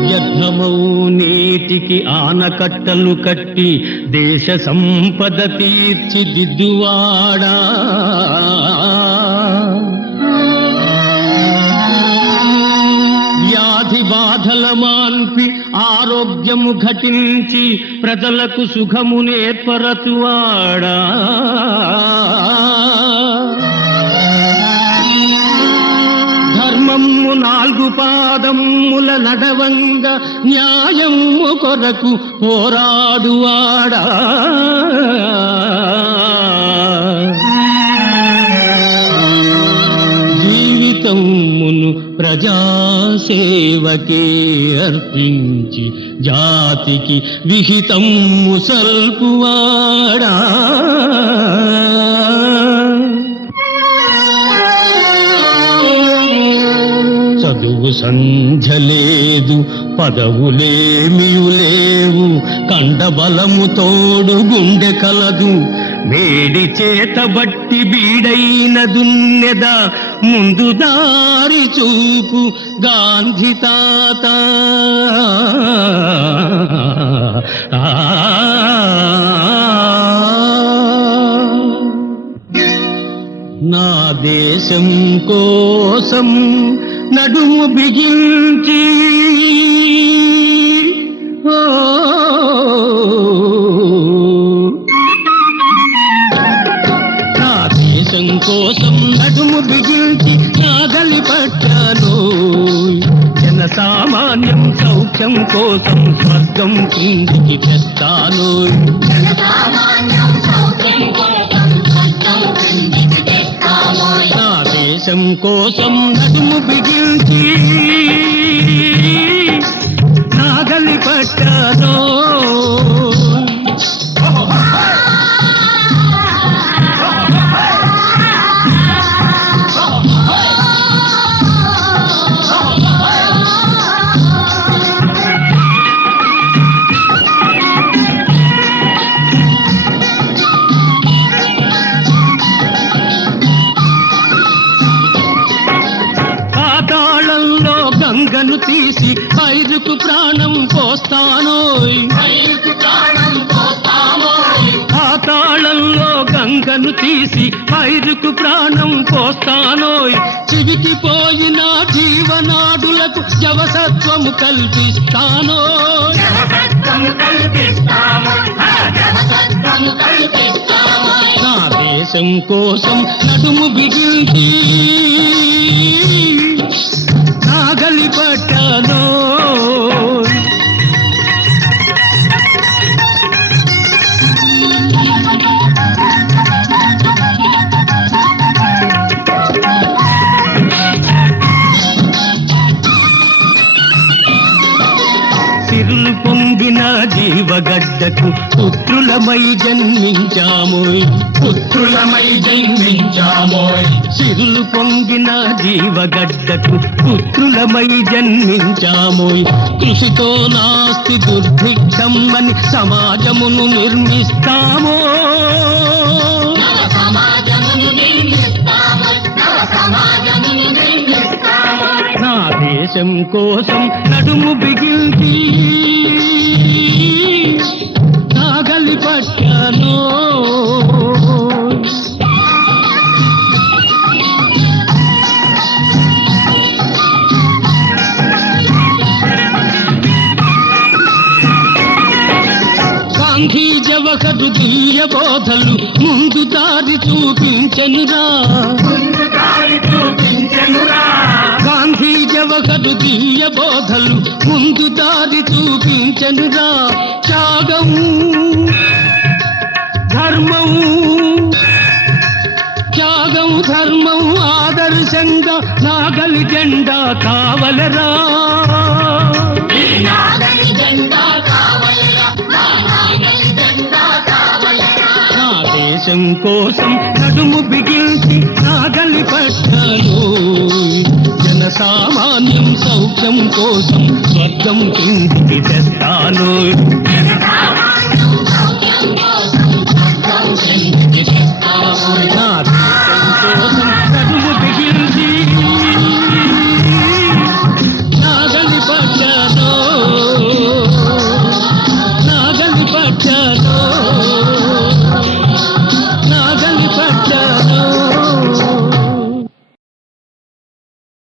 వ్యర్థమౌ నీటికి ఆనకట్టలు కట్టి దేశ సంపద తీర్చిదిద్దువాడా, వ్యాధి బాధల మాన్పి ఆరోగ్యము ఘటించి ప్రజలకు సుఖము నేర్పరచువాడా, ధర్మము నాలుగు పాదముల నడవంగ న్యాయము కొరకు పోరాడువాడా, జీవితమును ప్రజాసేవకే అర్పించి జాతికి విహితము సల్పువాడా, చదువు సంధ్యలేదు పదవులేమియులేవు కండబలము తోడు గుండె కలదు, వేడి చేతబట్టి బీడైన దున్నెద ముందు దారి చూపు గాంధీ తాత. నా దేశం కోసం నడుము బిగించి నా దేశం కోసం నడుము బిగించి నాగలి పట్టాను, జన సామాన్యం సౌఖ్యం కోసం స్వర్గం కిందికి తెస్తాను. నా దేశం కోసం నడుము బిగించి నాగలి పట్టాను, గంగను తీసి పైరుకు ప్రాణం పోస్తానోయ్, పాతాళంలో గంగను తీసి పైరుకు ప్రాణం పోస్తానోయ్, చివికిపోయిన జీవనాడులకు జవసత్వము కల్పిస్తానోయ్. నా దేశం కోసం నడుము బిగించి నాగలి పట్టాను, సిరులు పొంగిన జీవగడ్డకు పుత్రులమై జన్మించామోయ్, పుత్రులమై జన్మించామోయ్. సిరులు పొంగిన జీవగడ్డకు పుత్రులమై జన్మించామోయ్, కృషితో నాస్తి దుర్భిక్షం అని సమాజమును నిర్మిస్తామో. నా దేశం కోసం నడుము బిగించి నాగలి పట్టాను, గాంధీ జవహరు దివ్య బోధలు ముందు దారి చూపించెనురా, గాంధీ జవహరు దివ్య బోధలు ముందు దారి చూపించెనురా, త్యాగము ధర్మము త్యాగం ధర్మం ఆదర్శంగా నాగలి జెండా కావలరా, నా దేశం కోసం నడుము బిగించి నాగలి పట్టాను, జన సామాన్యం సౌఖ్యం కోసం స్వర్గం కిందికి తెస్తాను.